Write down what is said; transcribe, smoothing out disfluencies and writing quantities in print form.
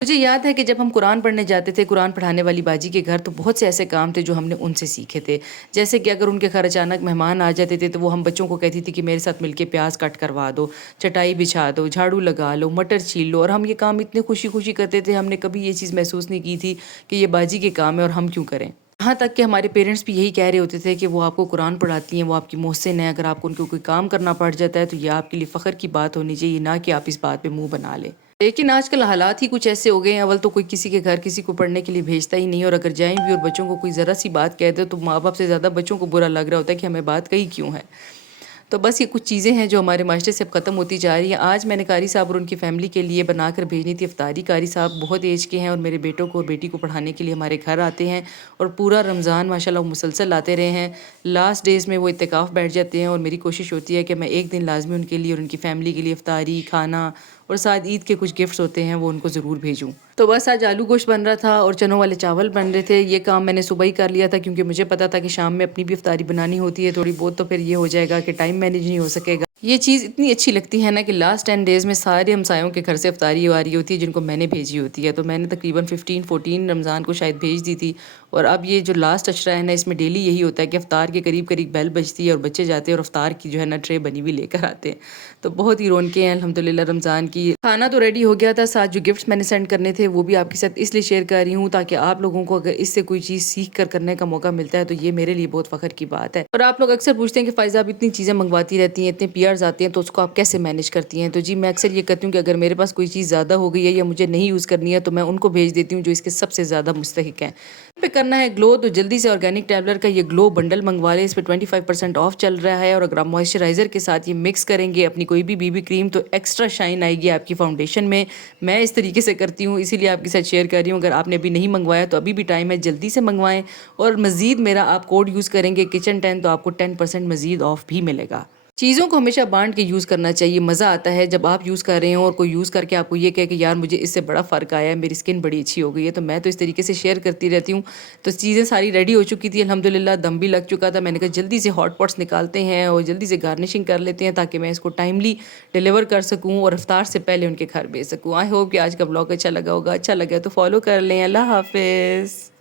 مجھے یاد ہے کہ جب ہم قرآن پڑھنے جاتے تھے قرآن پڑھانے والی باجی کے گھر، تو بہت سے ایسے کام تھے جو ہم نے ان سے سیکھے تھے. جیسے کہ اگر ان کے گھر اچانک مہمان آ جاتے تھے تو وہ ہم بچوں کو کہتی تھی کہ میرے ساتھ مل کے پیاز کٹ کروا دو، چٹائی بچھا دو، جھاڑو لگا لو، مٹر چھیل لو. اور ہم یہ کام اتنے خوشی خوشی کرتے تھے، ہم نے کبھی یہ چیز محسوس نہیں کی تھی کہ یہ باجی کے کام ہے اور ہم کیوں کریں. یہاں تک کہ ہمارے پیرنٹس بھی یہی کہہ رہے ہوتے تھے کہ وہ آپ کو قرآن پڑھاتی ہیں، وہ آپ کی محسن ہیں، اگر آپ کو ان کو کوئی کام کرنا پڑ جاتا ہے تو یہ آپ کے لیے فخر کی بات ہونی چاہیے، نہ کہ آپ اس بات پہ منہ بنا لیں. لیکن آج کل حالات ہی کچھ ایسے ہو گئے ہیں، اول تو کوئی کسی کے گھر کسی کو پڑھنے کے لیے بھیجتا ہی نہیں، اور اگر جائیں بھی اور بچوں کو کوئی ذرا سی بات کہہ دے تو ماں باپ سے زیادہ بچوں کو برا لگ رہا ہوتا ہے کہ ہمیں بات کہی کیوں ہے. تو بس یہ کچھ چیزیں ہیں جو ہمارے معاشرے سے اب ختم ہوتی جا رہی ہیں. آج میں نے قاری صاحب اور ان کی فیملی کے لیے بنا کر بھیجنی تھی افطاری. قاری صاحب بہت ایج کے ہیں اور میرے بیٹوں کو اور بیٹی کو پڑھانے کے لیے ہمارے گھر آتے ہیں، اور پورا رمضان ماشاءاللہ وہ مسلسل آتے رہے ہیں. لاسٹ ڈیز میں وہ اعتکاف بیٹھ جاتے ہیں، اور میری کوشش ہوتی ہے کہ میں ایک دن لازمی ان کے لیے اور ان کی فیملی کے لیے افطاری، کھانا اور ساتھ عید کے کچھ گفٹس ہوتے ہیں وہ ان کو ضرور بھیجوں. تو بس آج آلو گوشت بن رہا تھا اور چنوں والے چاول بن رہے تھے. یہ کام میں نے صبح ہی کر لیا تھا کیونکہ مجھے پتا تھا کہ شام میں اپنی بھی افطاری بنانی ہوتی ہے تھوڑی بہت، تو پھر یہ ہو جائے گا کہ ٹائم مینیج نہیں ہو سکے گا. یہ چیز اتنی اچھی لگتی ہے نا کہ لاسٹ 10 ڈیز میں سارے ہمسایوں کے گھر سے افطاری آ رہی ہوتی ہے جن کو میں نے بھیجی ہوتی ہے. تو میں نے تقریباً 14 رمضان کو شاید بھیج دی تھی، اور اب یہ جو لاسٹ اشرا ہے نا اس میں ڈیلی یہی ہوتا ہے کہ افطار کے قریب قریب بیل بجتی ہے اور بچے جاتے ہیں اور افطار کی جو ہے نا ٹرے بنی ہوئی لے کر آتے ہیں. تو بہت ہی رونقیں ہیں الحمدللہ رمضان کی. کھانا تو ریڈی ہو گیا تھا، ساتھ جو گفٹس میں نے سینڈ کرنے تھے وہ بھی آپ کے ساتھ اس لیے شیئر کر رہی ہوں تاکہ آپ لوگوں کو اگر اس سے کوئی چیز سیکھ کر کرنے کا موقع ملتا ہے تو یہ میرے لیے بہت فخر کی بات ہے. اور آپ لوگ اکثر پوچھتے ہیں کہ فائزہ آپ اتنی چیزیں منگواتی رہتی ہیں، اتنے پیئرز آتے ہیں تو اس کو آپ کیسے مینیج کرتی ہیں؟ تو جی میں اکثر یہ کرتی ہوں کہ اگر میرے پاس کوئی چیز زیادہ ہو گئی ہے یا مجھے نہیں یوز کرنی ہے تو میں ان کو بھیج دیتی ہوں جو اس کے سب سے زیادہ مستحق ہیں. پہ کرنا ہے گلو تو جلدی سے آرگینک ٹیبلر کا یہ گلو بنڈل منگوا لیں، اس پہ 25% آف چل رہا ہے. اور اگر آپ موئسچرائزر کے ساتھ یہ مکس کریں گے اپنی کوئی بھی بی بی کریم تو ایکسٹرا شائن آئے گی آپ کی فاؤنڈیشن میں. میں اس طریقے سے کرتی ہوں، اسی لیے آپ کے ساتھ شیئر کر رہی ہوں. اگر آپ نے ابھی نہیں منگوایا تو ابھی بھی ٹائم ہے، جلدی سے منگوائیں. اور مزید میرا آپ کوڈ یوز کریں گے کچن 10 تو آپ کو 10% مزید آف بھی ملے گا. چیزوں کو ہمیشہ بانٹ کے یوز کرنا چاہیے. مزہ آتا ہے جب آپ یوز کر رہے ہوں اور کوئی یوز کر کے آپ کو یہ کہے کہ یار مجھے اس سے بڑا فرق آیا ہے، میری سکن بڑی اچھی ہو گئی ہے. تو میں تو اس طریقے سے شیئر کرتی رہتی ہوں. تو چیزیں ساری ریڈی ہو چکی تھی الحمدللہ، دم بھی لگ چکا تھا. میں نے کہا جلدی سے ہاٹ پاٹس نکالتے ہیں اور جلدی سے گارنشنگ کر لیتے ہیں تاکہ میں اس کو ٹائملی ڈیلیور کر سکوں اور افطار سے پہلے ان کے گھر بھیج سکوں. آئی ہوپ کہ آج کا بلاگ اچھا لگا ہوگا. اچھا لگا تو فالو کر لیں. اللہ حافظ.